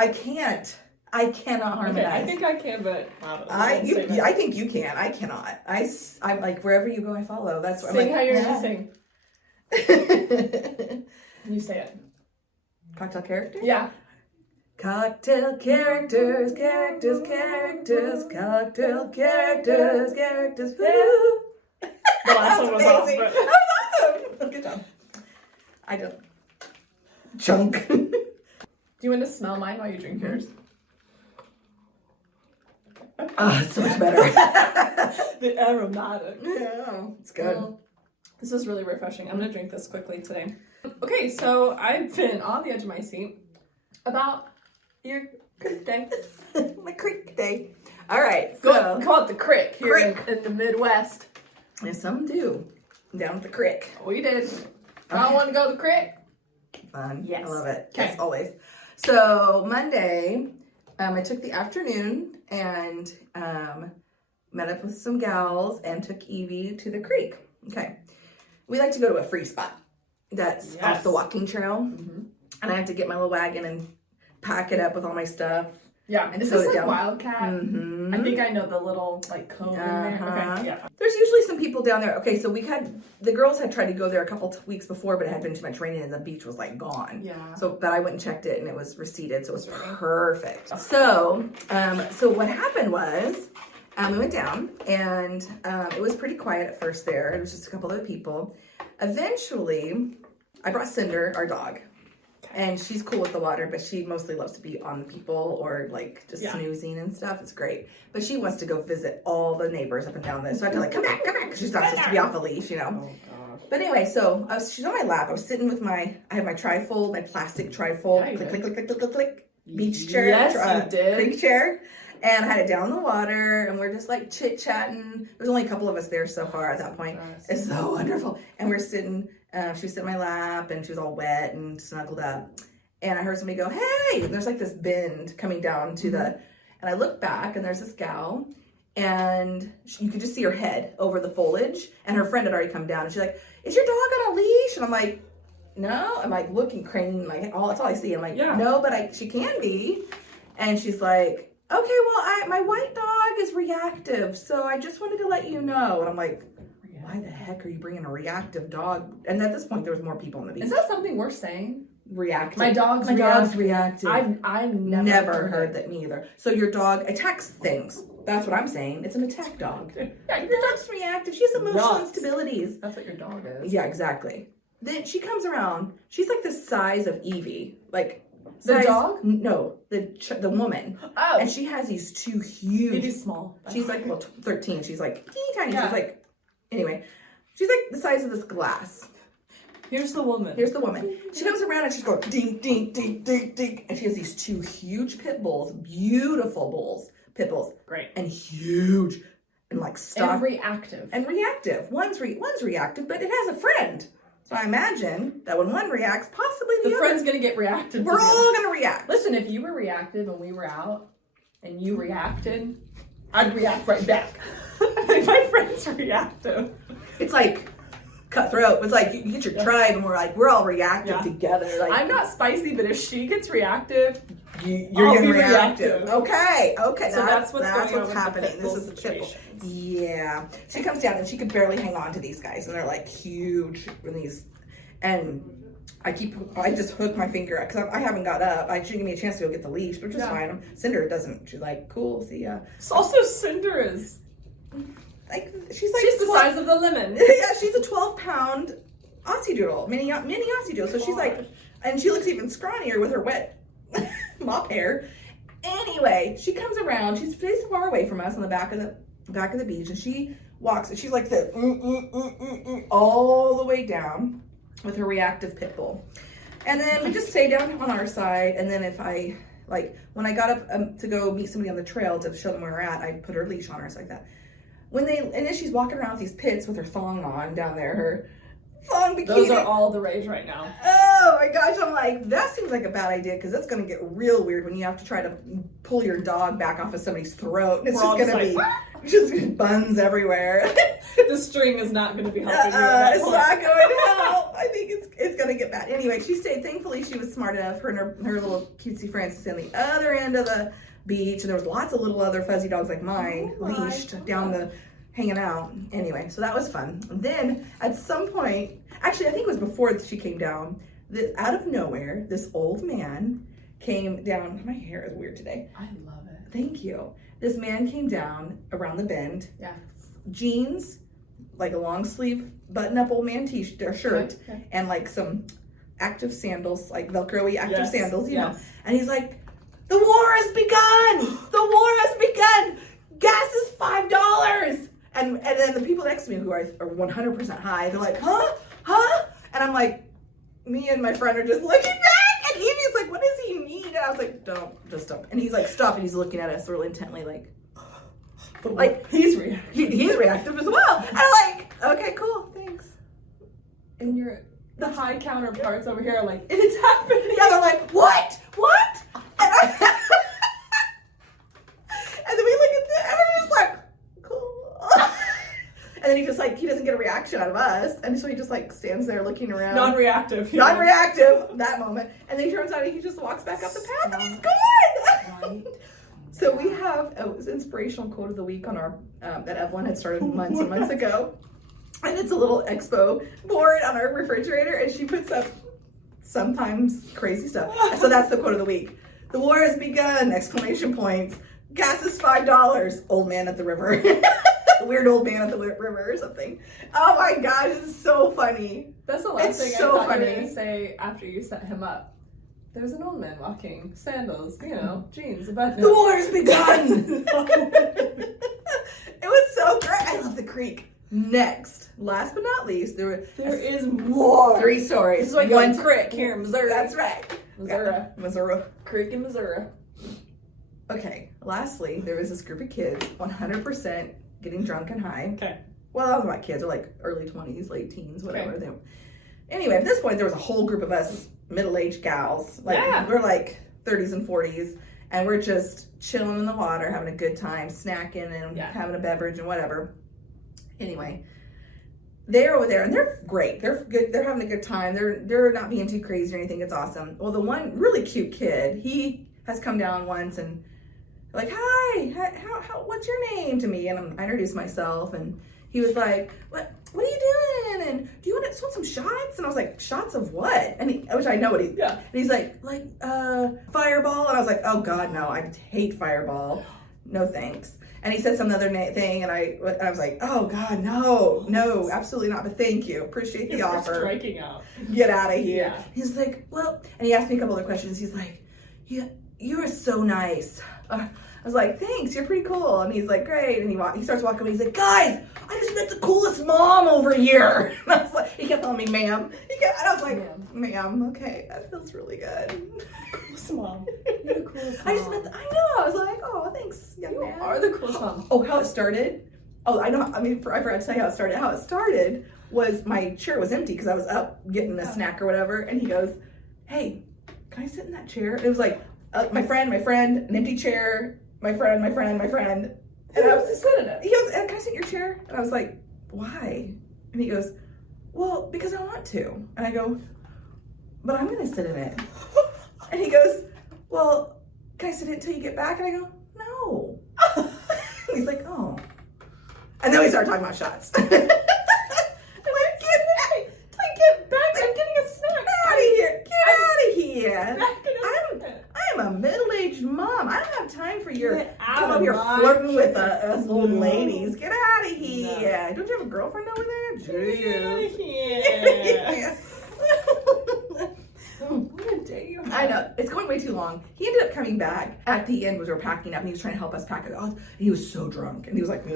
I can't. I cannot harmonize. Okay, I think I can, but I think you can. I cannot. I'm like, wherever you go, I follow. That's what sing I'm like, how you're yeah. gonna sing. You say it. Cocktail character? Yeah. Cocktail characters, characters, characters, cocktail characters, characters. Woo! The last one was off, amazing. but... That was awesome. Good job. I don't. Chunk. Do you want to smell mine while you drink yours? Oh, it's so much better. The aromatics. Yeah, it's good. Well, this is really refreshing. I'm gonna drink this quickly today. Okay, so I've been on the edge of my seat about your creek day. My creek day. All right, So call it the crick here in the Midwest. Yeah, some do. Down at the creek. We did. I want to go to the crick. Fun. Yes. I love it. Okay. Yes, always. So Monday, I took the afternoon and met up with some gals and took Evie to the creek. Okay. We like to go to a free spot that's off the walking trail. Mm-hmm. And I have to get my little wagon and pack it up with all my stuff. Yeah. And is tow this it like down. Wildcat? Mm-hmm. I think I know the little like cove in there. Okay. Yeah. There's usually some people down there. Okay, so the girls had tried to go there a couple weeks before, but it had been too much raining and the beach was like gone. Yeah. So, but I went and checked it and it was receded, so it was perfect. So, so what happened was, we went down and it was pretty quiet at first there. It was just a couple other people. Eventually, I brought Cinder, our dog. And she's cool with the water, but she mostly loves to be on the people or like just snoozing and stuff. It's great. But she wants to go visit all the neighbors up and down there. So I had to like, come back, because she's not supposed to be off the leash, you know. Oh, gosh. But anyway, so she's on my lap. I was sitting with I have my trifold, my plastic trifold, click, click, click, click, click, click, click, beach chair. Yes, you did. Creek chair. And I had it down in the water, and we're just like chit-chatting. There's only a couple of us there so far at that point. It's so wonderful. And we're sitting, she was sitting in my lap, and she was all wet and snuggled up. And I heard somebody go, hey! And there's like this bend coming down to and I look back, and there's this gal, and you could just see her head over the foliage, and her friend had already come down, and she's like, is your dog on a leash? And I'm like, no. I'm like looking, craning, like, that's all I see. I'm like, no, but she can be. And she's like, okay, well, my white dog is reactive, so I just wanted to let you know. And I'm like, why the heck are you bringing a reactive dog? And at this point, there was more people on the beach. Is that something we're saying? Reactive. My dog's reactive. I've never heard that me either. So your dog attacks things. That's what I'm saying. It's an attack dog. Yeah, your dog's reactive. She has emotional instabilities. That's what your dog is. Yeah, exactly. Then she comes around. She's like the size of Evie. Like, the dog? No, the woman. Oh. And she has these two huge. Baby's small. She's like, 13. She's like teeny tiny. Yeah. She's like, anyway, she's like the size of this glass. Here's the woman. She comes around and she's going ding, ding, ding, ding, ding. And she has these two huge pit bulls, beautiful pit bulls. Great. And huge and like stock. And reactive. One's reactive, but it has a friend. So I imagine that when one reacts, possibly the other. friend's going to get reactive. We're all going to react. Listen, if you were reactive and we were out and you reacted, I'd react right back. Like my friend's reactive. It's like cutthroat. It's like you get your tribe and we're all reactive together. Like, I'm not spicy, but if she gets reactive, you're getting reactive. Okay. So that's what's happening. This is the pitbull. Yeah. She comes down and she could barely hang on to these guys, and they're like huge and I just hook my finger up because I haven't got up. She didn't give me a chance to go get the leash, which is fine. Cinder doesn't. She's like, cool, see ya. So also Cinder is like she's the size of the lemon. Yeah, she's a 12-pound Aussie Doodle, mini Aussie Doodle. So she's like, and she looks even scrawnier with her wet mop hair. Anyway, she comes around. She's facing far away from us on the back of the beach, and she walks. And she's like the all the way down with her reactive pit bull. And then we just stay down on our side. And then if when I got up to go meet somebody on the trail to show them where we're at, I put her leash on her, so like that. And then she's walking around with these pits with her thong on down there, her thong bikini. Those are all the rage right now. Oh my gosh, I'm like, that seems like a bad idea because that's going to get real weird when you have to try to pull your dog back off of somebody's throat. And it's just going to be just buns everywhere. The string is not going to be helping you at that it's point. not going to help. I think it's gonna get bad. Anyway, she stayed. Thankfully, she was smart enough. Her and her little cutesy friends to stay on the other end of the beach, and there was lots of little other fuzzy dogs like mine leashed down the hanging out. Anyway, so that was fun. And then at some point, actually, I think it was before she came down. Out of nowhere, this old man came down. My hair is weird today. I love it. Thank you. This man came down around the bend. Yeah. Jeans, like a long sleeve button-up old man shirt, okay. and like some active sandals, like Velcro-y active sandals, you know. And he's like, "The war has begun! The war has begun! Gas is $5!" And then the people next to me who are 100% high, they're like, "Huh? Huh?" And I'm like, me and my friend are just looking back, and Evie's like, "What does he mean?" And I was like, just don't. And he's like, "Stop," and he's looking at us really intently, like he's reactive. He's reactive as well. And I'm like, "Okay, cool, thanks." And the high counterparts over here are like, "It's happening." Yeah, they're like, "What? What?" And then we look at them, and we're just like, "Cool." And then he doesn't get a reaction out of us, and so he just like stands there looking around. Non-reactive. Non-reactive that moment. And then he turns out and he just walks back up the path and he's gone. Right. So we have an inspirational quote of the week on our that Evelyn had started months and months ago. And it's a little expo board on our refrigerator, and she puts up sometimes crazy stuff. So that's the quote of the week. "The war has begun!" Exclamation points. "Gas is $5. Old man at the river." Weird old man at the river or something. Oh my gosh, it's so funny. That's the last thing so I thought you were funny. going to say after you set him up. There's an old man walking, sandals, jeans, a button. The war has begun! It was so great. I love the creek. Next, last but not least, there is more. 3 stories. This is like one creek here in Missouri. That's right. Missouri. Creek in Missouri. Okay, lastly, there was this group of kids, 100% getting drunk and high. Okay. Well, I don't know about kids. They're like early 20s, late teens, whatever. Okay. Anyway, at this point, there was a whole group of us middle-aged gals. We're like 30s and 40s, and we're just chilling in the water, having a good time, snacking and having a beverage and whatever. Anyway, they're over there, and they're great. They're good. They're having a good time. They're not being too crazy or anything. It's awesome. Well, the one really cute kid, he has come down once and like, "Hi, how what's your name?" to me, and I introduced myself, and he was like, what are you doing? And do you want some shots? And I was like, "Shots of what?" And which I know what he, and he's like Fireball. And I was like, "Oh God, no, I hate Fireball. No thanks." And he said some other thing, and I was like, "Oh God, no, absolutely not. But thank you, appreciate the offer. Striking out. Get out of here." Yeah. He's like, "Well," and he asked me a couple other questions. He's like, "Yeah, you are so nice." I was like, "Thanks, you're pretty cool." And he's like, "Great." And he starts walking away. He's like, "Guys, I just met the coolest mom over here." And I was like, he kept calling me ma'am. And I was like, ma'am, okay, that feels really good. Coolest mom. You're the coolest mom. I know. I was like, "Oh, thanks, young man." You are the coolest mom. Oh, how it started? Oh, I know. I forgot to tell you how it started. How it started was my chair was empty because I was up getting a snack or whatever. And he goes, "Hey, can I sit in that chair?" And it was like, my friend, an empty chair, my friend. And I was just sitting in it. He goes, "Can I sit in your chair?" And I was like, "Why?" And he goes, "Well, because I want to." And I go, "But I'm going to sit in it." And he goes, "Well, can I sit in it until you get back?" And I go, "No." And he's like, "Oh." And then we started talking about shots. I'm like, get back. I'm getting a snack. Get out of here. Get out of here. I'm a middle-aged mom. I don't have time for your come up here flirting with us old ladies. Get out of here. No. Don't you have a girlfriend over there? Get out of here. What a day you had. I know. It's going way too long. He ended up coming back at the end as we were packing up, and he was trying to help us pack it off. He was so drunk, and he was like,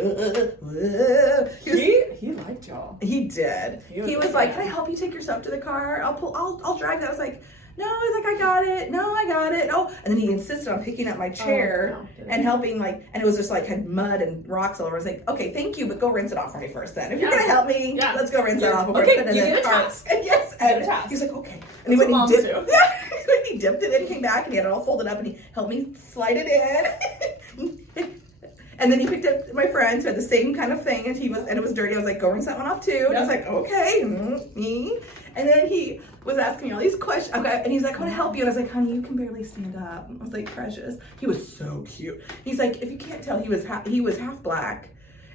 he liked y'all. He did. He was like, "Can I help you take your stuff to the car? I'll drive that." I was like, "No," I was like, "I got it. No, I got it." Oh, and then he insisted on picking up my chair and helping, and it was just had mud and rocks all over. I was like, "Okay, thank you, but go rinse it off for me first then. If you're gonna help me, let's go rinse it off." Okay, you get a task. Yes, and he's like, "Okay." And he went and he dipped it in, came back, and he had it all folded up, and he helped me slide it in. And And then he picked up my friends who had the same kind of thing, and it was dirty. I was like, go rinse that one off too. And he's like, okay, me. And then he was asking me all these questions. Okay, and he's like, I want to help you. And I was like, honey, you can barely stand up. I was like, precious. He was so cute. He's like, if you can't tell, he was half black.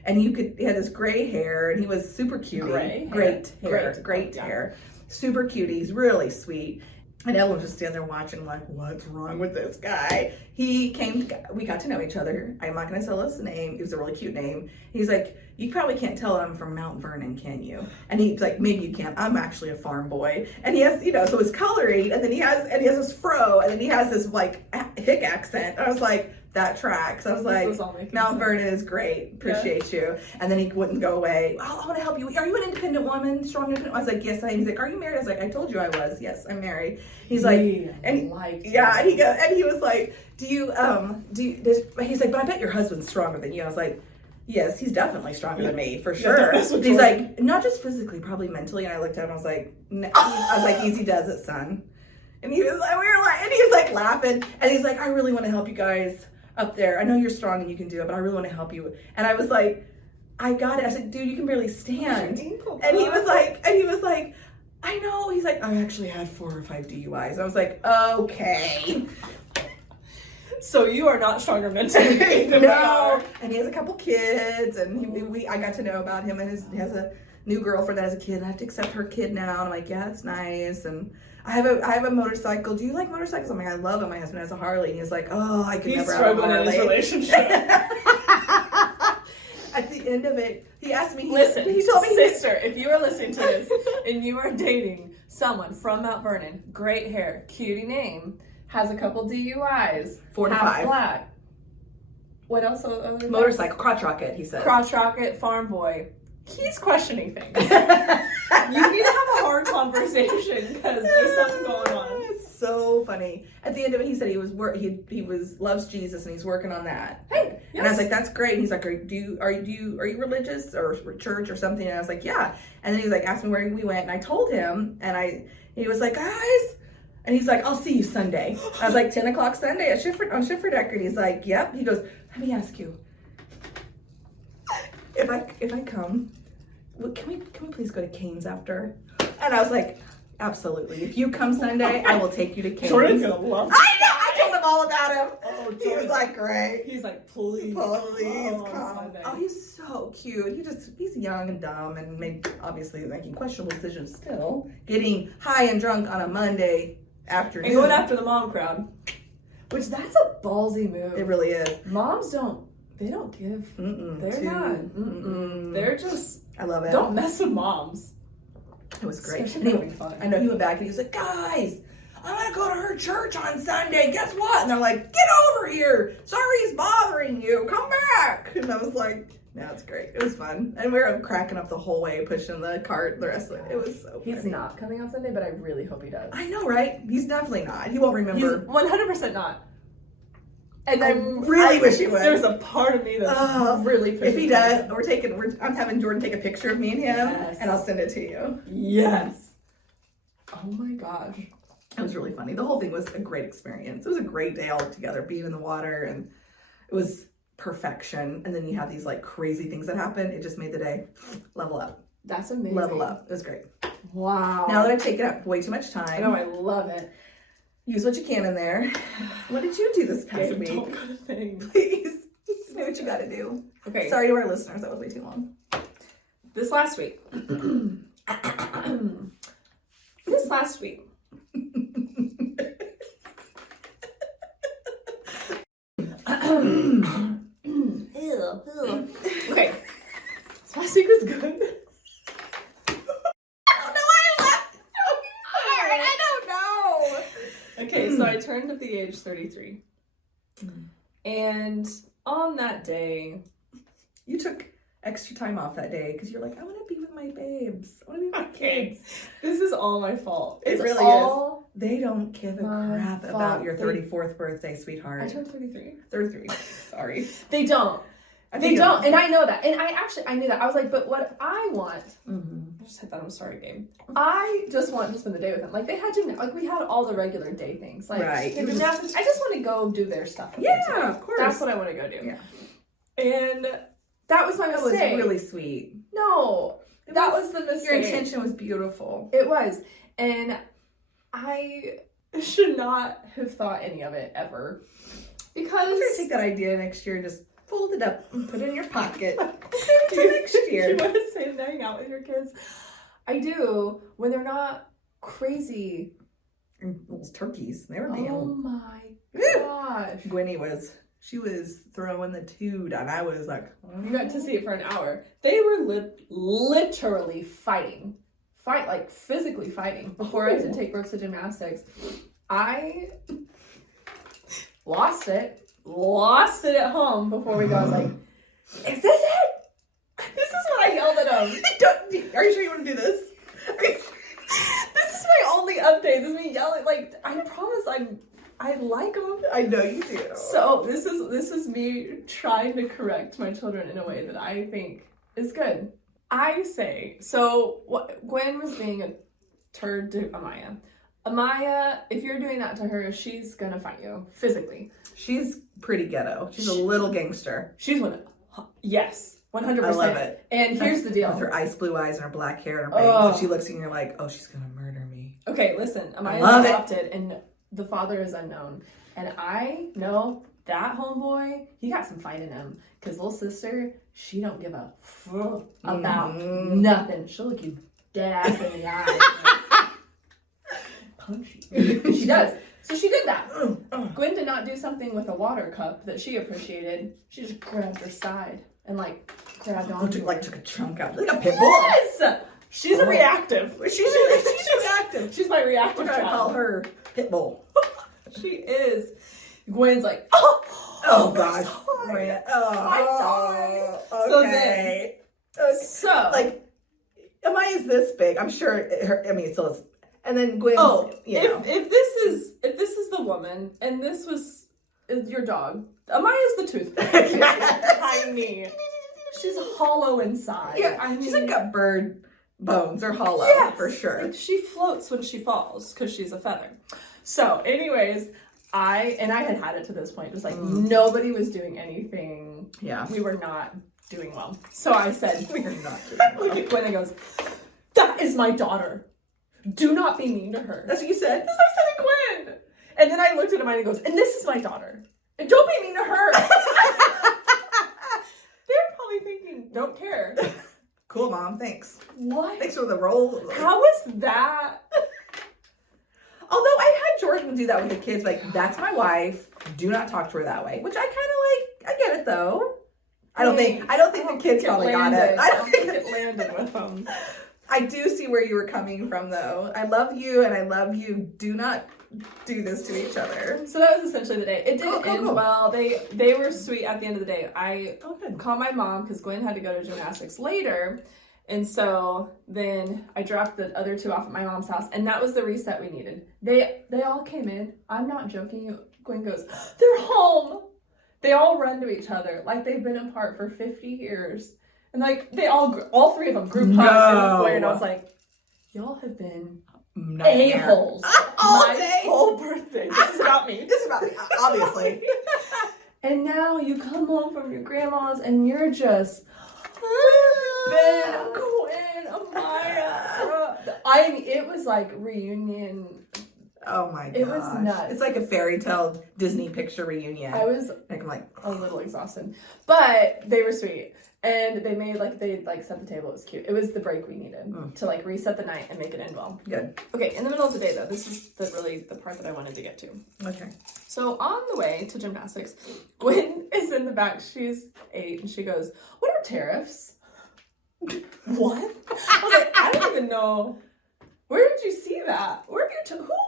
And he had this gray hair, and he was super cute. Great hair. Super cute. He's really sweet. And Ellen was just standing there watching, like, what's wrong with this guy? We got to know each other. I'm not going to tell his name. It was a really cute name. He's like, you probably can't tell I'm from Mount Vernon, can you? And he's like, maybe you can't. I'm actually a farm boy. And he has, so his coloring, and then he has this fro, and then he has this, like, hick accent. I was like, that tracks. I was like, Mount Vernon is great. Appreciate you. And then he wouldn't go away. Oh, I want to help you. Are you an independent woman? Strong independent? I was like, yes, I am. He's like, are you married? I was like, I told you I was. Yes, I'm married. He's like, and he was like, he's like, but I bet your husband's stronger than you. I was like, yes, he's definitely stronger than me, for sure. He's like, not just physically, probably mentally. And I looked at him, I was like, no. I was like, easy does it, son. And he was like, laughing. And he's like, I really want to help you guys up there. I know you're strong and you can do it, but I really want to help you. And I was like, I got it. I said, dude, you can barely stand. And he was like, I know. He's like, I actually had 4 or 5 DUIs. I was like, okay. So you are not stronger mentally. No. And he has a couple kids, and I got to know about him, and he has a new girlfriend that has a kid, and I have to accept her kid now. And I'm like, yeah, that's nice. And I have a motorcycle. Do you like motorcycles? I'm like, I love it. My husband has a Harley. And he's like, oh, I could never have a Harley. He's struggling in his relationship. At the end of it, he asked me. Listen, he told me, sister, if you are listening to this and you are dating someone from Mount Vernon, great hair, cutie name, has a couple DUIs, 4 to 5, black. What else? Motorcycle, crotch rocket. He said. Crotch rocket, farm boy. He's questioning things. You need to have a hard conversation because there's something going on. It's so funny. At the end of it, he said he loves Jesus and he's working on that. Hey, yes. And I was like, that's great. And he's like, are you religious or church or something? And I was like, yeah. And then he was like, asked me where we went, and I told him, and he was like, guys. And he's like, I'll see you Sunday. I was like, 10 o'clock Sunday on Schiffer Decker. And he's like, yep. He goes, let me ask you, if I come, can we please go to Cane's after? And I was like, absolutely. If you come Sunday, I will take you to Cane's. Jordan's gonna love it. I know. I told him all about him. Oh, he was like, great. He's like, please come. Oh, he's so cute. He's young and dumb and obviously making questionable decisions still. Getting high and drunk on a Monday afternoon. And going after the mom crowd. Which, that's a ballsy move. It really is. Moms they don't give. They're just. I love it. Don't mess with moms. It was great. Fun. I know he went back and he was like, guys, I'm going to go to her church on Sunday. Guess what? And they're like, get over here. Sorry he's bothering you. Come back. And I was like, no, it's great. It was fun. And we were cracking up the whole way, pushing the cart, the rest of it. It was so funny. He's not coming on Sunday, but I really hope he does. I know, right? He's definitely not. He won't remember. He's 100% not. And I really wish he would. There's a part of me that's really pushing. If he does, I'm having Jordan take a picture of me and him, and I'll send it to you. Yes. Oh my gosh. It was really funny. The whole thing was a great experience. It was a great day all together, being in the water, and it was perfection. And then you have these like crazy things that happen. It just made the day level up. That's amazing. Level up. It was great. Wow. Now that I've taken up way too much time. No, I love it. Use what you can in there. What did you do this past week? Don't go to things. Please. Do what you gotta do. Okay. Sorry to our listeners. That was way too long. This last week. Okay. This last week was good. Okay, so I turned up the age 33. And on that day... You took extra time off that day because you're like, I want to be with my babes. I want to be with my kids. This is all my fault. It really is. They don't give a crap about your 34th birthday, sweetheart. I turned 33. 33. Sorry. They don't. They don't. And I know that. And I knew that. I was like, but what I want... I just hit that I'm sorry game. I just want to spend the day with them. Like, they had to... Like, we had all the regular day things. Like, right. I just want to go do their stuff. Yeah, of course. That's what I want to go do. Yeah. And that was my mistake. That was really sweet. No, that was the mistake. Your intention was beautiful. It was. And I should not have thought any of it ever. Because I'm going to take that idea next year and just fold it up and put it in your pocket. Save it till next year. Do you want to stay and hang out with your kids? I do, when they're not crazy. And those turkeys, they were being... Oh my gosh. Gwenny she was throwing the toot, and I was like... You got to see it for an hour. They were literally fighting. Like physically fighting. Before I had to take Brooks to gymnastics. I lost it at home before we go. I was like, is this it? This is what I yelled at him. Are you sure you want to do this? This is my only update. This is me yelling. Like, I promise I like them. I know you do. So this is me trying to correct my children in a way that I think is good. I say, so Gwen was being a turd to Amaya. Amaya, if you're doing that to her, she's gonna fight you physically. She's pretty ghetto. She's a little gangster. She's yes, 100%. I love it. And here's the deal. With her ice blue eyes and her black hair and her bangs, and she looks at you and you're like, oh, she's gonna murder me. Okay, listen, Amaya's adopted and the father is unknown. And I know that homeboy, he got some fight in him. Because little sister, she don't give a fuck about nothing. She'll look you dead ass in the eye. Punch you. She does. So she did that. Gwen did not do something with a water cup that she appreciated. She just grabbed her side and like grabbed onto her. Took a chunk out. Like a pit bull. Yes! She's a reactive. She's reactive. She's my reactive We're gonna call her pit bull. She is. Gwen's like, oh gosh. Sorry. I'm sorry. Okay. So like, Amaya's this big. I'm sure it still is. And then Gwen's, if this is the woman and this was your dog, Amaya's the toothpick. Tiny. She's hollow inside. Yeah, she's like got bird bones or hollow for sure. Like she floats when she falls because she's a feather. So, anyways, I had it to this point. It was like nobody was doing anything. Yeah, we were not doing well. So I said, we are not doing well. Look at Gwen and goes, "That is my daughter. Do not be mean to her." That's what you said. That's what I said to Gwen. And then I looked at him and he goes, "And this is my daughter. And don't be mean to her." They're probably thinking, "Don't care." Cool, Mom. Thanks. What? Thanks for the role. How is that? Although I had Jordan do that with the kids, like, that's my wife. Do not talk to her that way. Which I kind of like. I get it though. I don't think the kids probably got it. I don't think it landed with them. I do see where you were coming from though. I love you and I love you. Do not do this to each other. So that was essentially the day. It didn't end well. They were sweet at the end of the day. I called my mom because Gwen had to go to gymnastics later. And so then I dropped the other two off at my mom's house, and that was the reset we needed. They all came in. I'm not joking. Gwen goes, "They're home." They all run to each other like they've been apart for 50 years. And like they all three of them group hugged, and I was like, "Y'all have been a-holes all day, whole birthday. This is about me. This is about me, obviously." And now you come home from your grandma's, and you're just. Gwen, Amaya. I mean, it was like reunion. Oh my gosh. It was nuts. It's like a fairy tale Disney picture reunion. I was a little exhausted. But they were sweet. And they made they set the table. It was cute. It was the break we needed to reset the night and make it end well. Good. Okay, in the middle of the day though, this is the part that I wanted to get to. Okay. So on the way to gymnastics, Gwen is in the back. She's 8 and she goes, "What are tariffs?" What? I was like, I don't even know. Where did you see that? Who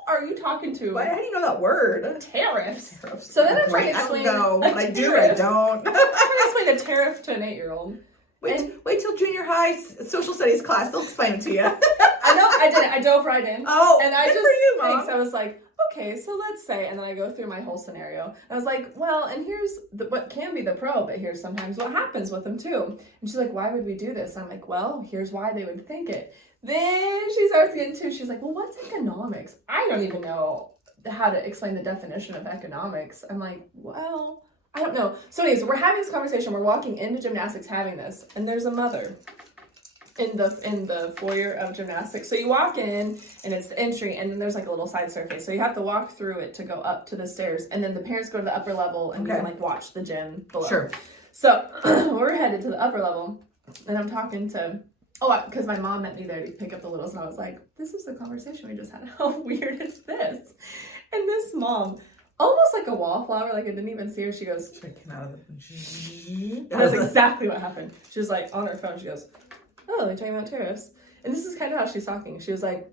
are you talking to? How do you know that word? Tariffs. So then I'm trying to explain. I don't know. What I do, I don't. I'm trying to explain a tariff to an 8-year-old. Wait till junior high social studies class. They'll explain it to you. I know. I did it. I dove right in. Oh, and I good just for you, Mom. thanks. I was like, okay, so let's say, and then I go through my whole scenario. I was like, well, and here's what can be the pro, but here's sometimes what happens with them too. And she's like, why would we do this? I'm like, well, here's why they would think it. Then she starts getting to, she's like, well, what's economics? I don't even know how to explain the definition of economics. I'm like, well, I don't know. So anyways, we're having this conversation. We're walking into gymnastics having this, and there's a mother in the foyer of gymnastics. So you walk in, and it's the entry, and then there's like a little side staircase. So you have to walk through it to go up to the stairs, and then the parents go to the upper level, and you can like watch the gym below. Sure. So we're headed to the upper level, and I'm talking to, because my mom met me there to pick up the littles, and I was like, this is the conversation we just had. How weird is this? And this mom, almost like a wallflower, like I didn't even see her. She goes, that's exactly what happened. She was like on her phone. She goes, oh, they're talking about tariffs. And this is kind of how she's talking. She was like,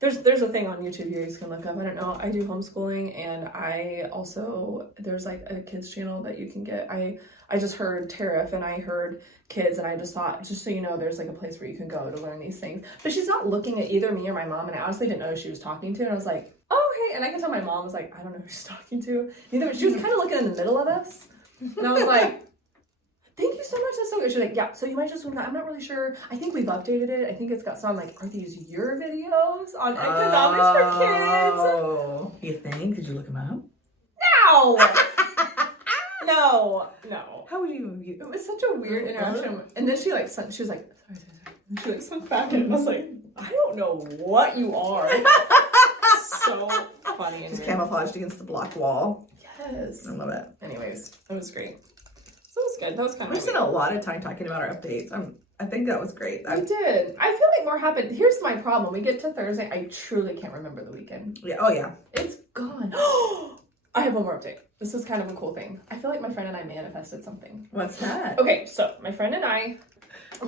there's a thing on YouTube you guys can look up. I don't know. I do homeschooling, and I also, there's like a kids channel that you can get. I just heard tariff, and I heard kids, and I just thought, just so you know, there's like a place where you can go to learn these things. But she's not looking at either me or my mom, and I honestly didn't know who she was talking to. And I was like, oh, hey. And I can tell my mom was like, I don't know who she's talking to. Neither. She was kind of looking in the middle of us. And I was like, thank you so much. That's so good. She's like, yeah, so you might just want to, I'm not really sure. I think we've updated it. I think it's got some, like, are these your videos on economics for kids? Oh, you think? Did you look them up? No. How would you? It was such a weird interaction. And then she was like, sorry. And she like sunk back and I was like, I don't know what you are. So funny. Just camouflaged against the block wall. Yes. I love it. Anyways, it was great. So it was good. That was kind of. We spent a lot of time talking about our updates. I think that was great. We did. I feel like more happened. Here's my problem. We get to Thursday. I truly can't remember the weekend. Yeah. Oh yeah. It's gone. I have one more update. This is kind of a cool thing. I feel like my friend and I manifested something. What's that? Okay, so my friend and I,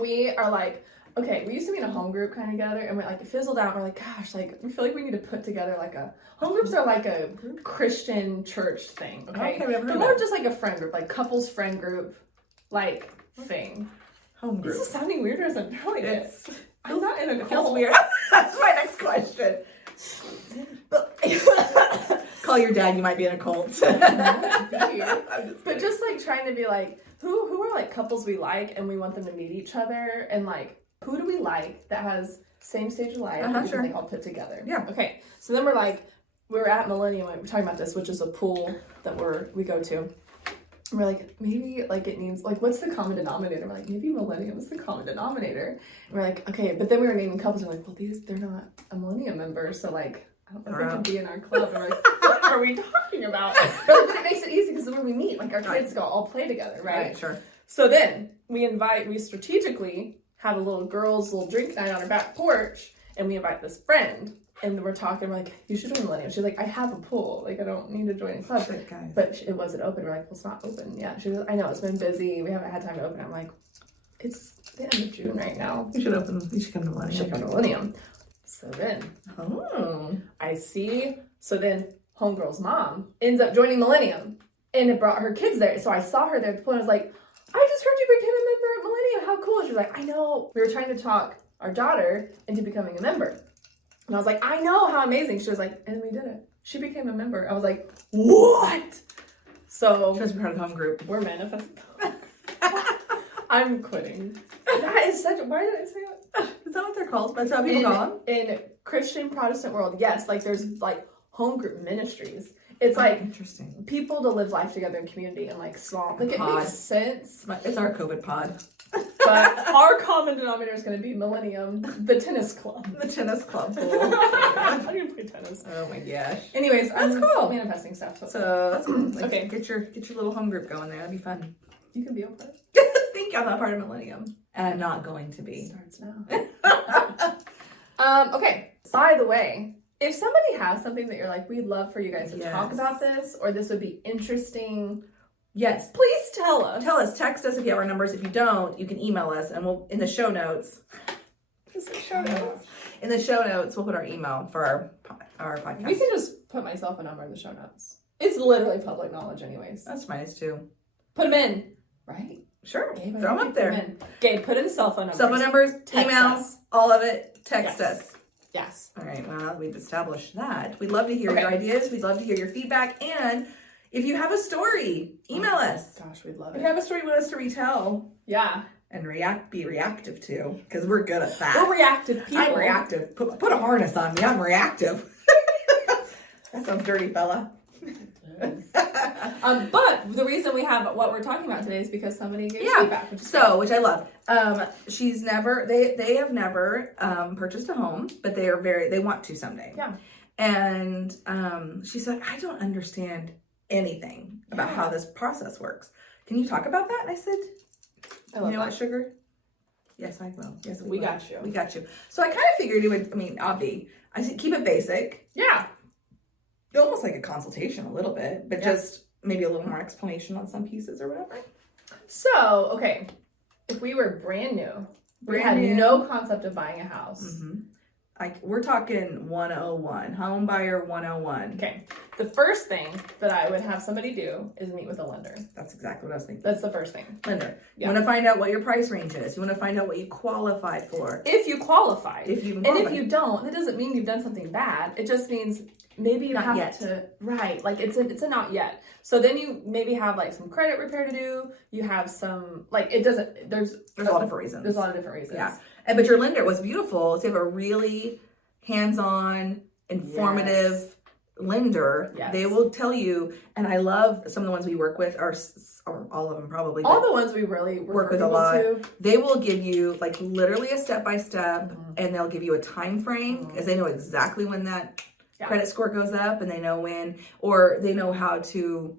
we are like, okay, we used to be in a home group kind of together, and we're like, it fizzled out. We're like, gosh, like, we feel like we need to put together like a, home groups are like a Christian church thing, okay? They're more just like a friend group, like couples friend group, like, thing. Home group. This is sounding weird as I'm telling it. I'm not in a It feels weird. That's my next question. Call your dad, you might be in a cult. But just like trying to be like, who are like couples we like and we want them to meet each other, and like, who do we like that has same stage of life that we can like all put together? Yeah. Okay. So then we're at Millennium, we're talking about this, which is a pool that we go to. And we're like, maybe like it needs, like, what's the common denominator? We're like, maybe Millennium is the common denominator. And we're like, okay, but then we were naming couples, and we're like, well, they're not a Millennium member, so like, I don't think they can be in our club. And we're like, what are we talking about? But it makes it easy because when we meet, like, our kids go all play together, right? Sure. So then we strategically have a little drink night on our back porch, and we invite this friend, and we're talking, we're like, you should join Millennium. She's like, I have a pool, like, I don't need to join a club. But it wasn't open. We're like, well, it's not open yet. She goes, I know, it's been busy, we haven't had time to open. I'm like, it's the end of June right now. You should come to Millennium. So then, I see, so then homegirl's mom ends up joining Millennium, and it brought her kids there. So I saw her there at the pool, and I was like, I just heard you became a member at Millennium. How cool. She was like, I know. We were trying to talk our daughter into becoming a member. And I was like, I know, how amazing. She was like, and we did it. She became a member. I was like, what? So. She was part of the home group. We're manifesting. I'm quitting. That is why did I say that? Is that what they're called? That's how people call them? In Christian Protestant world, yes. Like, there's like home group ministries. It's like interesting people to live life together in community and like small. Like, it makes sense. It's our COVID pod. But our common denominator is going to be Millennium, the tennis club. The tennis club pool. I don't even play tennis. Oh my gosh. Anyways, that's cool. Manifesting stuff. So that's cool. Like, okay. Get your little home group going there. That'd be fun. You can be a part. Think I'm not part of Millennium, and I'm not going to be. Starts now. Okay. By the way, if somebody has something that you're like, we'd love for you guys to talk about this, or this would be interesting. Yes. Please tell us. Text us if you have our numbers. If you don't, you can email us, and we'll, in the show notes. In the show notes, we'll put our email for our podcast. We can just put myself a number in the show notes. It's literally public knowledge anyways. That's nice too. Put them in. Right? Sure. Gabe, throw them up there. Gabe, put in cell phone numbers. Cell phone numbers, emails, all of it. Text us. Yes. All right. Well, we've established that. We'd love to hear your ideas. We'd love to hear your feedback. And if you have a story, email us. Gosh, we'd love it. If you have a story you want us to retell. Yeah. And be reactive to, because we're good at that. We're reactive people. I'm reactive. Put a harness on me. I'm reactive. That sounds dirty, fella. But the reason we have what we're talking about today is because somebody gave feedback. Which I love. They have never purchased a home, but they want to someday. Yeah. And she said, I don't understand anything about how this process works. Can you talk about that? And I said, you know what, sugar? Yes, I will. Yes, we will. Got you. We got you. So I kind of figured it would, I said, keep it basic. Yeah. Almost like a consultation a little bit, but just maybe a little more explanation on some pieces or whatever. So, okay, if we were brand new, we had no concept of buying a house. We're talking 101, home buyer 101. Okay. The first thing that I would have somebody do is meet with a lender. That's exactly what I was thinking. That's the first thing. Lender. You want to find out what your price range is. You want to find out what you qualified for. If you qualified. If you And if you don't, that doesn't mean you've done something bad. It just means maybe you have to, right, it's a not yet. So then you maybe have some credit repair to do. You have some, there's a lot of different reasons. There's a lot of different reasons. Yeah. But your lender was beautiful. So you have a really hands-on, informative lender. Yes. They will tell you, and I love some of the ones we work with, or all of them probably. All the ones we really work with a lot. They will give you literally a step-by-step, and they'll give you a time frame because they know exactly when that credit score goes up, and they know when, or they know how to.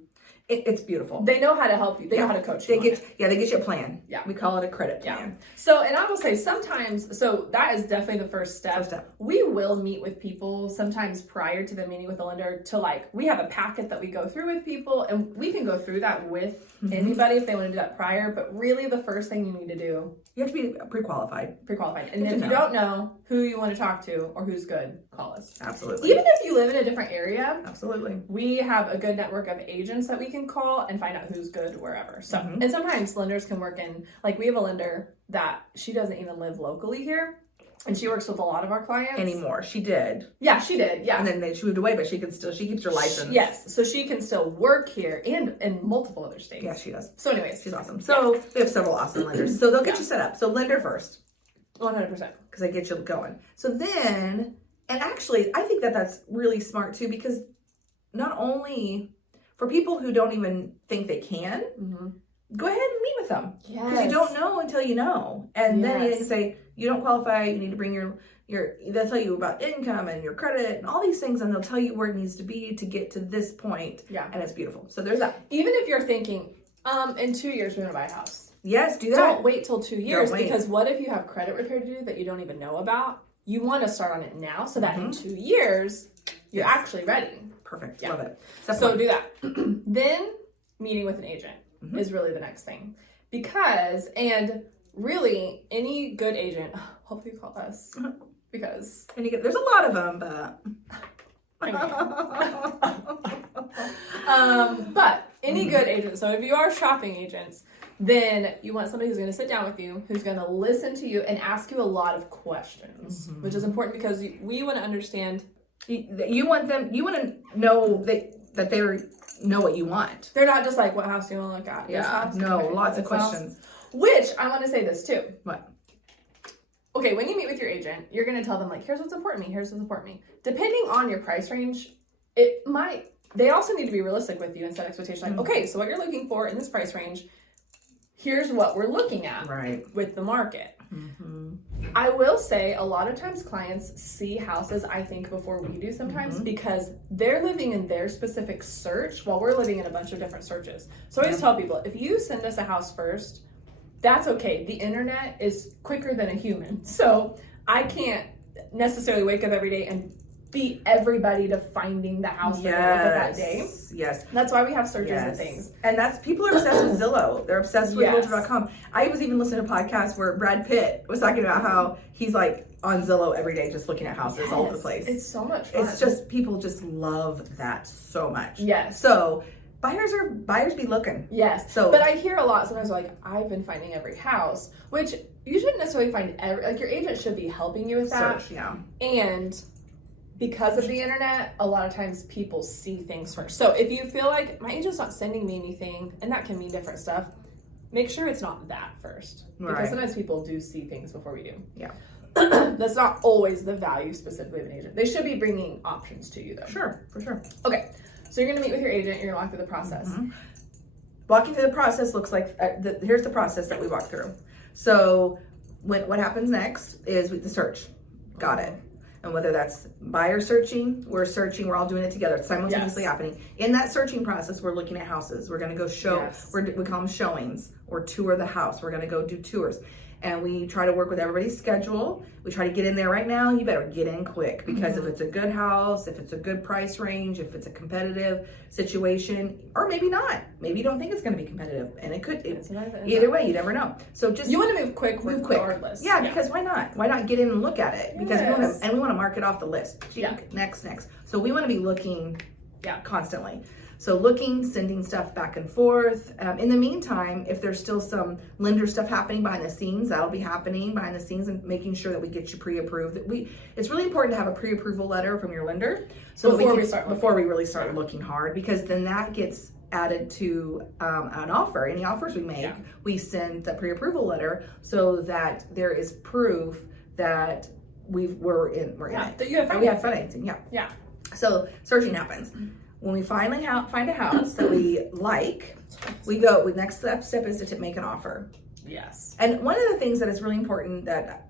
It's beautiful. They know how to help you. They know how to coach you. They get you a plan. Yeah. We call it a credit plan. Yeah. So, and I will say sometimes, so that is definitely the first step. We will meet with people sometimes prior to the meeting with the lender to we have a packet that we go through with people, and we can go through that with anybody if they want to do that prior. But really the first thing you need to do, you have to be pre-qualified. And if you don't know who you want to talk to or who's good, call us. Absolutely. Even if you live in a different area. Absolutely. We have a good network of agents that we can call and find out who's good wherever. So, and sometimes lenders can work in, we have a lender that she doesn't even live locally here, and she works with a lot of our clients. Anymore. She did. Yeah, she did. Yeah. And then she moved away, but she keeps her license. Yes. So she can still work here and in multiple other states. Yeah, she does. So anyways. She's awesome. So we have several awesome lenders. So they'll get you set up. So lender first. 100%. Because they get you going. So then, and actually, I think that's really smart too, because not only for people who don't even think they can, go ahead and meet with them. Because you don't know until you know. And then you can say, you don't qualify, you need to bring your they'll tell you about income and your credit and all these things, and they'll tell you where it needs to be to get to this point. Yeah. And it's beautiful. So there's that. Even if you're thinking, in 2 years we're going to buy a house. Yes, do that. Don't wait till 2 years, because what if you have credit repair to do that you don't even know about? You want to start on it now so that in 2 years, you're actually ready. Perfect. Yeah. Love it. So do that. Then meeting with an agent is really the next thing. Because, and really, any good agent, hopefully you call us, because... there's a lot of them, but... But any good agent, so if you are shopping agents, then you want somebody who's going to sit down with you, who's going to listen to you and ask you a lot of questions, which is important because we want to understand. You want to know that they know what you want. They're not just what house do you want to look at? Yeah, this house? no, Okay, lots of questions. Which I want to say this too. What? Okay, when you meet with your agent, you're going to tell them here's what's important to me, here's what's important to me. Depending on your price range, they also need to be realistic with you and set expectations. Okay, so what you're looking for in this price range, here's what we're looking at with the market. I will say a lot of times clients see houses, I think, before we do sometimes because they're living in their specific search while we're living in a bunch of different searches. So I always tell people, if you send us a house first, that's okay. The internet is quicker than a human. So I can't necessarily wake up every day and beat everybody to finding the house they're gonna look at that day. Yes. That's why we have searches and things. And people are obsessed with Zillow. They're obsessed with Realtor.com. I was even listening to a podcast where Brad Pitt was talking about how he's on Zillow every day just looking at houses all over the place. It's so much fun. It's just, people just love that so much. Yes. So buyers be looking. Yes. But I hear a lot sometimes I've been finding every house, which you shouldn't necessarily find your agent should be helping you with that. Search, yeah. And because of the internet, a lot of times people see things first. So if you feel like my agent's not sending me anything, and that can mean different stuff, make sure it's not that first. Because sometimes people do see things before we do. Yeah. That's not always the value specifically of an agent. They should be bringing options to you though. Sure, for sure. Okay. So you're going to meet with your agent. You're going to walk through the process. Mm-hmm. Walking through the process looks like, here's the process that we walk through. So what happens next is the search. Got it. And whether that's buyer searching, we're all doing it together. It's simultaneously happening. In that searching process, we're looking at houses. We're going to go show, we call them showings, or tour the house. We're going to go do tours. And we try to work with everybody's schedule. We try to get in there right now. You better get in quick, because if it's a good house, if it's a good price range, if it's a competitive situation, or maybe not. Maybe you don't think it's going to be competitive, and it could. Either way, you never know. So just you want to move quick, regardless. Yeah, because why not? Why not get in and look at it? Because we want to mark it off the list. Next. So we want to be looking constantly. So looking, sending stuff back and forth. In the meantime, if there's still some lender stuff happening behind the scenes, that'll be happening behind the scenes, and making sure that we get you pre-approved. It's really important to have a pre-approval letter from your lender before we really start looking hard, because then that gets added to an offer. Any offers we make, we send the pre-approval letter so that there is proof that we're in it. That you have financing. We have financing. Yeah. So searching happens. When we finally find a house that we like, we go. The next step is to make an offer. Yes. And one of the things that is really important that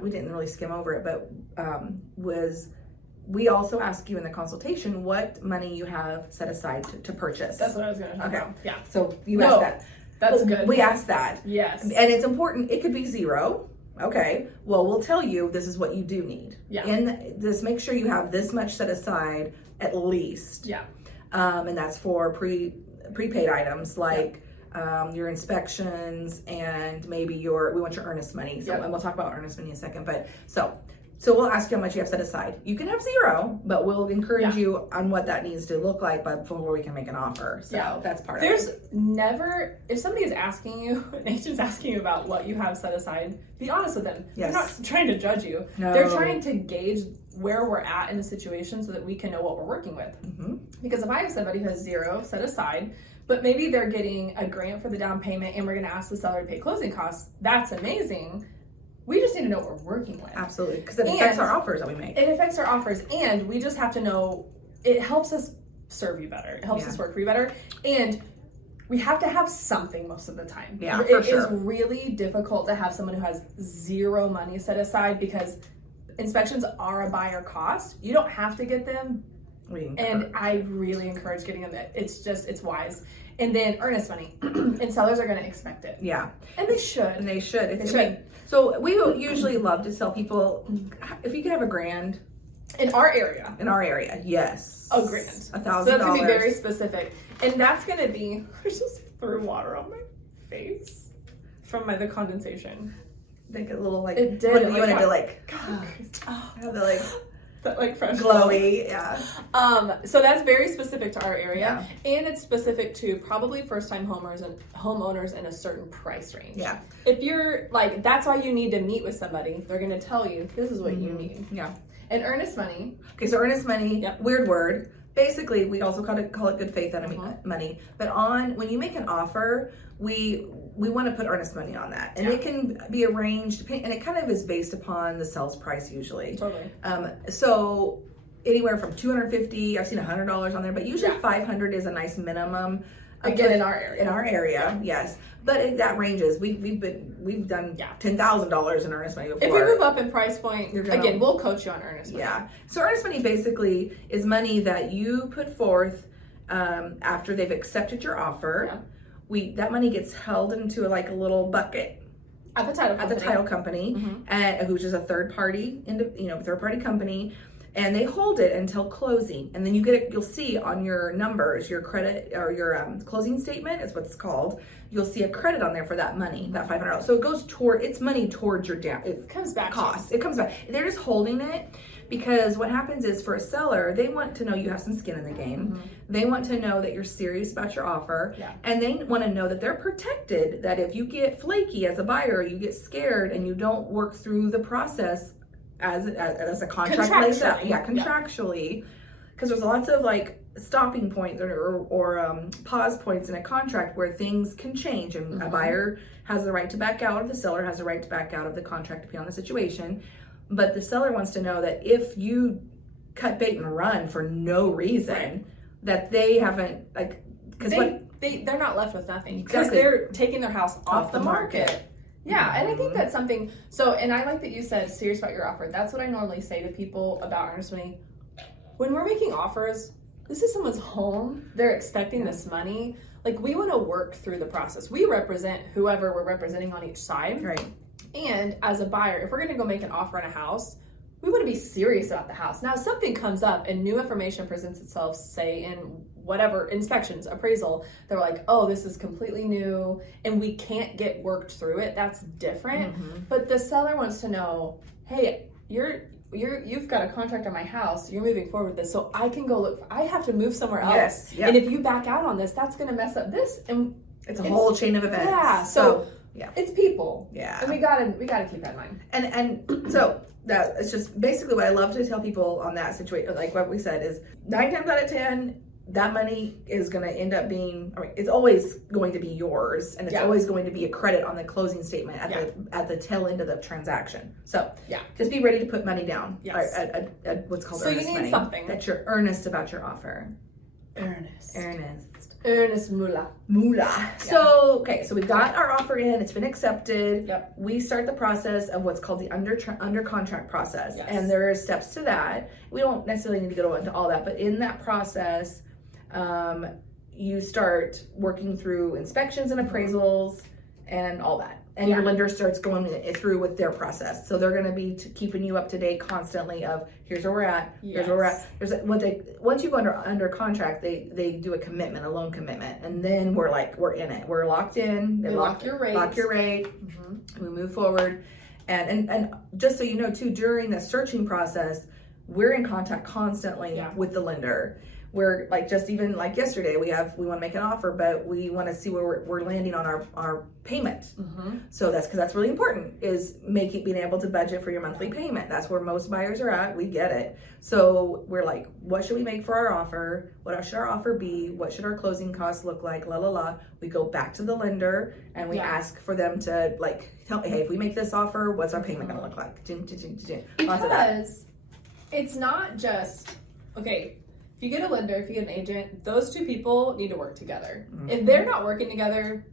we didn't really skim over it, but was we also ask you in the consultation what money you have set aside to purchase. That's what I was going to talk about. Yeah. So you asked that. That's good. We asked that. Yes. And it's important. It could be zero. Okay. Well, we'll tell you this is what you do need. Yeah. And this, make sure you have this much set aside at least. Yeah. And that's for prepaid items like your inspections, and maybe we want your earnest money. So, and we'll talk about earnest money in a second. But so we'll ask you how much you have set aside. You can have zero, but we'll encourage you on what that needs to look like before we can make an offer. So that's part of it. There's never, if somebody is asking you, an agent's asking you about what you have set aside, be honest with them. They're not trying to judge you. No. They're trying to gauge where we're at in the situation so that we can know what we're working with. Because if I have somebody who has zero set aside, but maybe they're getting a grant for the down payment and we're going to ask the seller to pay closing costs, that's amazing. We just need to know what we're working with. Absolutely, because it affects our offers that we make. It affects our offers, and we just have to know, it helps us serve you better. It helps us work for you better, and we have to have something most of the time. Yeah, for sure. It is really difficult to have someone who has zero money set aside, because inspections are a buyer cost. You don't have to get them, and I really encourage getting them. It's wise. And then earnest money, and sellers are going to expect it. Yeah, and they should. They should. So we usually love to tell people, if you could have $1,000 in our area. Yes. $1,000. $1,000. So that's gonna be very specific, and that's gonna be. I just threw water on my face from the condensation. Make it a little like. It did. You want to be like. Have the that fresh glowy, so that's very specific to our area, and it's specific to probably first-time homeowners in a certain price range. Yeah. If you're that's why you need to meet with somebody. They're going to tell you this is what you need. Yeah. And earnest money. Okay, so earnest money, weird word. Basically, we also call it good faith money. But when you make an offer, we want to put earnest money on that, and it can be arranged, and it kind of is based upon the sales price usually. Totally. So anywhere from $250, I've seen $100 on there, but usually $500 is a nice minimum. Again, in our area, yes, but that ranges. We've done $10,000 in earnest money before. If we move up in price point, again, we'll coach you on earnest money. Yeah. So earnest money basically is money that you put forth after they've accepted your offer. Yeah. That money gets held into a little bucket at the title company, which is a third party company. And they hold it until closing, and then you'll see on your numbers, your credit or your closing statement is what it's called. You'll see a credit on there for that money, that $500. So it goes it's money towards your it comes back cost. It comes back. They're just holding it because what happens is, for a seller, they want to know you have some skin in the game. They want to know that you're serious about your offer, and they want to know that they're protected. That if you get flaky as a buyer, you get scared, and you don't work through the process as a contract lays out, contractually, because there's lots of stopping points or pause points in a contract where things can change, and a buyer has the right to back out, or the seller has the right to back out of the contract depending on the situation. But the seller wants to know that if you cut bait and run for no reason, that they haven't, like, because they're not left with nothing. Exactly. Because they're taking their house off the market. Yeah, and I think that's something, and I like that you said serious about your offer. That's what I normally say to people about earnest money. When we're making offers, this is someone's home. They're expecting this money. Like, we want to work through the process. We represent whoever we're representing on each side. Right. And as a buyer, if we're going to go make an offer on a house, we want to be serious about the house. Now, if something comes up and new information presents itself, say in whatever inspections, appraisal, they're like, oh, this is completely new and we can't get worked through it. That's different. But the seller wants to know, hey, you've got a contract on my house. You're moving forward with this, so I can go look. I have to move somewhere else. Yes. Yep. And if you back out on this, that's going to mess up this. And it's a whole chain of events. Yeah. So it's people. Yeah. And we gotta keep that in mind. And so that it's just basically what I love to tell people on that situation. Like what we said is 9 times out of 10, that money is going to end up being, it's always going to be yours, and it's always going to be a credit on the closing statement at the tail end of the transaction. So just be ready to put money down. Yes. At what's called so earnest you need money. something That you're earnest about your offer. Earnest moolah. Moolah. So, okay, so we've got our offer in, it's been accepted. Yep. We start the process of what's called the under contract process. Yes. And there are steps to that. We don't necessarily need to go into all that, but in that process, you start working through inspections and appraisals and all that. And your lender starts going through with their process. So they're going to be keeping you up to date constantly of here's where we're at, here's where we're at. Once you go under contract, they do a commitment, a loan commitment. And then we're in it. We're locked in. They lock your rate. Lock your rate. We move forward. And just so you know too, during the searching process, we're in contact constantly with the lender. We're just even like yesterday, we want to make an offer, but we want to see where we're landing on our payment. So that's really important, is being able to budget for your monthly payment. That's where most buyers are at. We get it. So we're like, what should we make for our offer? What should our offer be? What should our closing costs look like? We go back to the lender and we ask for them to tell me, hey, if we make this offer, what's our payment going to look like? Because it's not just, okay, if you get a lender, if you get an agent, those two people need to work together. If they're not working together,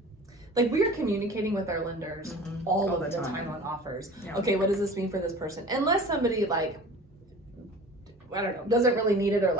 we are communicating with our lenders all of the time on offers. Yeah. Okay, what does this mean for this person? Unless somebody doesn't really need it, or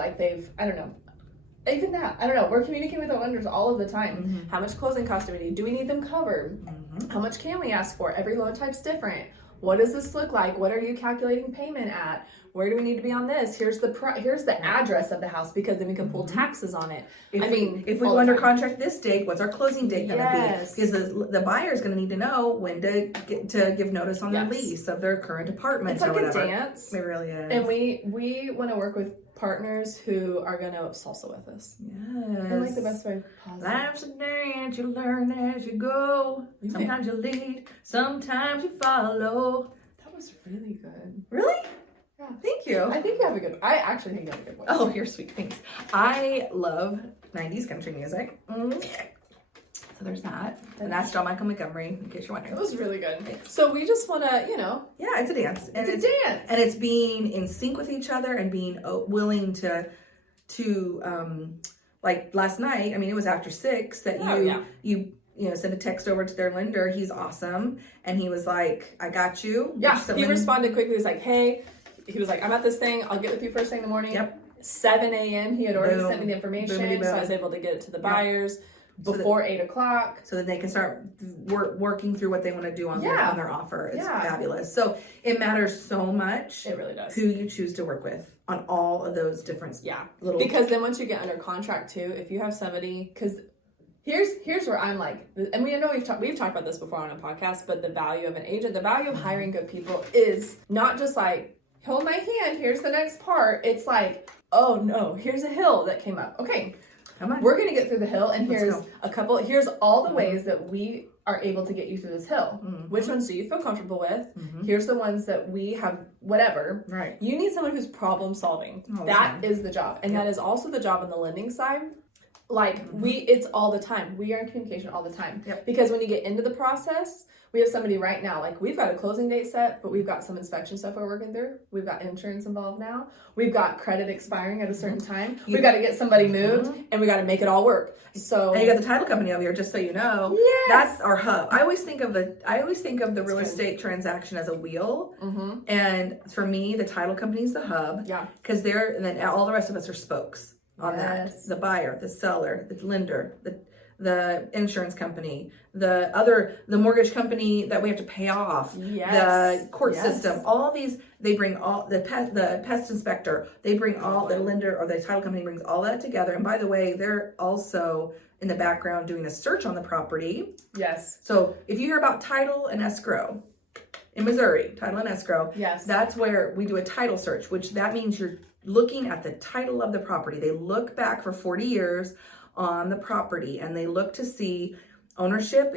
even that, we're communicating with our lenders all of the time. How much closing cost do we need? Do we need them covered? How much can we ask for? Every loan type's different. What does this look like? What are you calculating payment at? Where do we need to be on this? Here's the address of the house, because then we can pull taxes on it. If we go under contract this date, what's our closing date going to be? Because the buyer is going to need to know when to give notice on their lease of their current apartment. It's like a dance. It really is. And we want to work with partners who are going to salsa with us. Yes. And the best way possible. Life's a dance, you learn as you go. Sometimes you lead, sometimes you follow. That was really good. Really? Yeah. Thank you. I actually think you have a good voice. Oh, you're sweet. Thanks. I love 90s country music. So there's that. And that's John Michael Montgomery, in case you're wondering. That was really good. Thanks. So we just want to, Yeah, it's a dance. It's a dance. And it's being in sync with each other and being willing to last night, it was after 6 that you send a text over to their lender. He's awesome. And he was like, I got you. Yeah, he responded quickly. He was like, hey, I'm at this thing. I'll get with you first thing in the morning. Yep. 7 a.m. He had already sent me the information. Boom. So I was able to get it to the buyers before 8 o'clock. So that they can start working through what they want to do on their offer. It's fabulous. So it matters so much. It really does. Who you choose to work with on all of those different because then once you get under contract too, if you have somebody, because here's where I'm and we know we've talked about this before on a podcast, but the value of an agent, the value of hiring good people is not just hold my hand, here's the next part. It's oh no, here's a hill that came up. Okay, come on, we're gonna get through the hill, and here's all the ways that we are able to get you through this hill. Which ones do you feel comfortable with? Here's the ones that we have, whatever. Right. You need someone who's problem solving. That is the job. And that is also the job on the lending side. It's all the time. We are in communication all the time. Yep. Because when you get into the process, We have somebody right now, like we've got a closing date set, but we've got some inspection stuff we're working through. We've got insurance involved now. We've got credit expiring at a certain time. We've got to get somebody moved, and we got to make it all work. So, and you got the title company over here, just so you know. Yes. That's our hub. I always think of the real estate transaction as a wheel, and for me, the title company is the hub. Yeah, because and then all the rest of us are spokes on that. The buyer, the seller, the lender, the insurance company, the mortgage company that we have to pay off, the court system, all these, they bring all the pest inspector, they bring all the lender or the title company brings all that together. And by the way, they're also in the background doing a search on the property. Yes. So if you hear about title and escrow in Missouri, title and escrow, that's where we do a title search, which that means you're looking at the title of the property. They look back for 40 years on the property, and they look to see ownership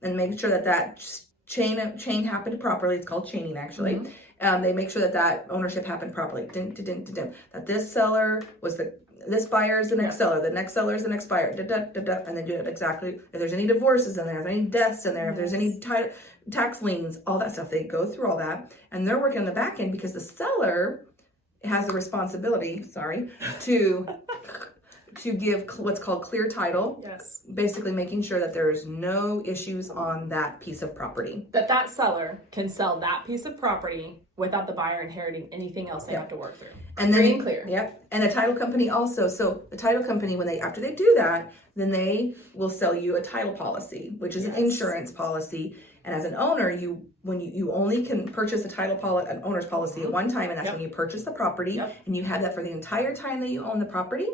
and make sure that chain happened properly. It's called chaining, actually. They make sure that ownership happened properly. That this seller was this buyer is the next seller, the next seller is the next buyer, and then do it exactly. If there's any divorces in there, if there's any deaths in there, if there's any tax liens, all that stuff, they go through all that, and they're working on the back end because the seller has a responsibility, to give what's called clear title. Yes. Basically making sure that there's no issues on that piece of property. That seller can sell that piece of property without the buyer inheriting anything else they have to work through. And then clear. Yep. And the title company also. So the title company, after they do that, then they will sell you a title policy, which is an insurance policy. And as an owner, you only can purchase an owner's policy at one time, and that's when you purchase the property, and you have that for the entire time that you own the property.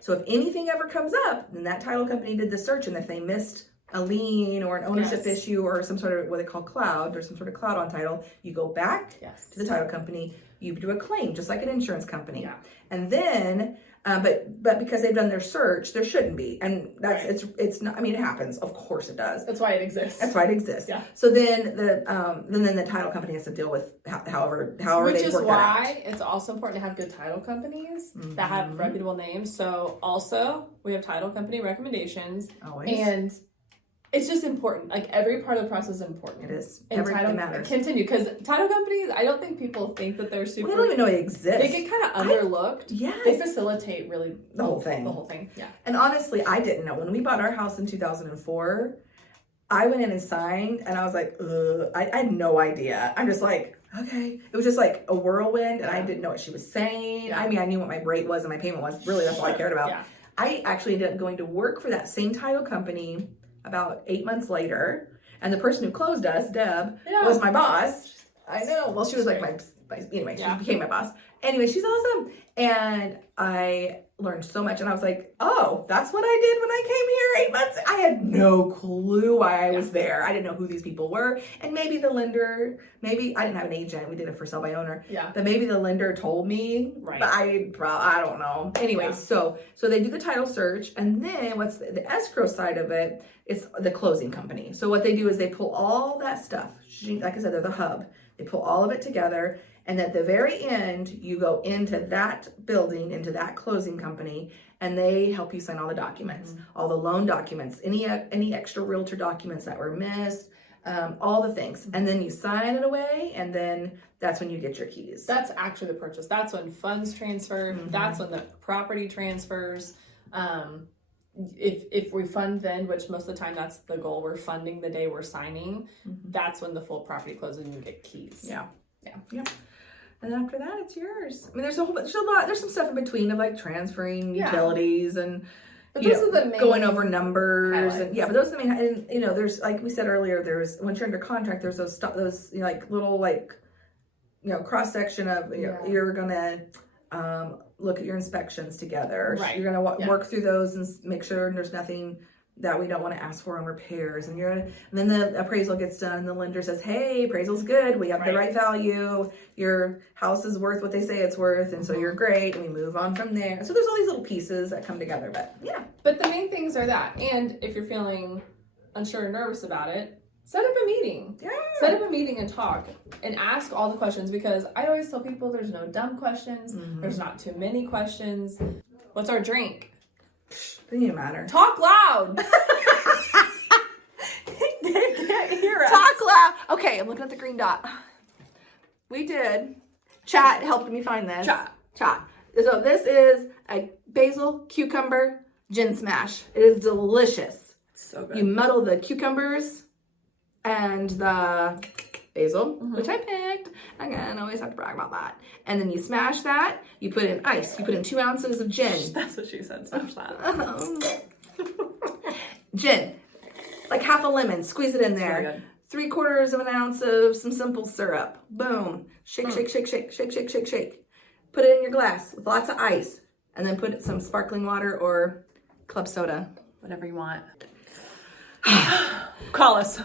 So if anything ever comes up, then that title company did the search, and if they missed a lien or an ownership issue or some sort of what they call cloud or some sort of cloud on title, you go back to the title company, you do a claim just like an insurance company, and then. But because they've done their search, there shouldn't be, and that's it's not. I mean, it happens. Of course, it does. That's why it exists. Yeah. So then the title company has to deal with however Which they work that out. Which is why it's also important to have good title companies that have reputable names. So also we have title company recommendations, and it's just important. Like every part of the process is important. It is. And Everything matters. Continue, because title companies, I don't think people think that they're super. They don't even know they exist. They get kind of underlooked. They facilitate really the whole thing. Yeah. And honestly, I didn't know when we bought our house in 2004. I went in and signed, and I was like, ugh. I had no idea. I'm just like, okay. It was just like a whirlwind, and I didn't know what she was saying. I mean, I knew what my rate was and my payment was. Really, that's all I cared about. I actually ended up going to work for that same title company about 8 months later, and the person who closed us, Deb, was my boss. I know. Well, she was like my anyway, she became my boss. Anyway, she's awesome. And I learned so much, and I was like, oh, that's what I did when I came here 8 months. I had no clue why I was there. I didn't know who these people were. And maybe the lender, I didn't have an agent. We did it for sell by owner. But maybe the lender told me. But I don't know. Anyway, so they do the title search, and then what's the escrow side of it is the closing company. So what they do is they pull all that stuff. Like I said, they're the hub. They pull all of it together. And at the very end, you go into that building, into that closing company, and they help you sign all the documents, all the loan documents, any extra realtor documents that were missed, all the things. And then you sign it away, and then that's when you get your keys. That's actually the purchase. That's when funds transfer. That's when the property transfers. If we fund then, which most of the time that's the goal, we're funding the day we're signing, that's when the full property closes and you get keys. Yeah. And after that, it's yours. I mean, there's some stuff in between of like transferring utilities and going over numbers highlights. And but those are the main. And there's, like we said earlier, there's once you're under contract, there's those like little cross section of you're gonna look at your inspections together. You're gonna work through those and make sure there's nothing that we don't want to ask for on repairs, and then the appraisal gets done, and the lender says, hey, appraisal's good, we have the right value, your house is worth what they say it's worth, and so you're great, and we move on from there. So there's all these little pieces that come together, but the main things are that, and if you're feeling unsure or nervous about it, set up a meeting. Set up a meeting and talk and ask all the questions, because I always tell people there's no dumb questions, there's not too many questions. What's our drink? Doesn't even matter. Talk loud. They can't hear Okay, I'm looking at the green dot. We did. Chat helped me find this. Chat. So this is a basil cucumber gin smash. It is delicious. So good. You muddle the cucumbers and the basil, which I picked. Again, I always have to brag about that. And then you smash that. You put in ice. You put in 2 ounces of gin. That's what she said. Smash that. Gin. Like half a lemon. Squeeze it in there. Very good. 3/4 of an ounce of some simple syrup. Boom. Shake, shake, shake, shake, shake, shake, shake, shake. Put it in your glass with lots of ice. And then put some sparkling water or club soda. Whatever you want. Call us.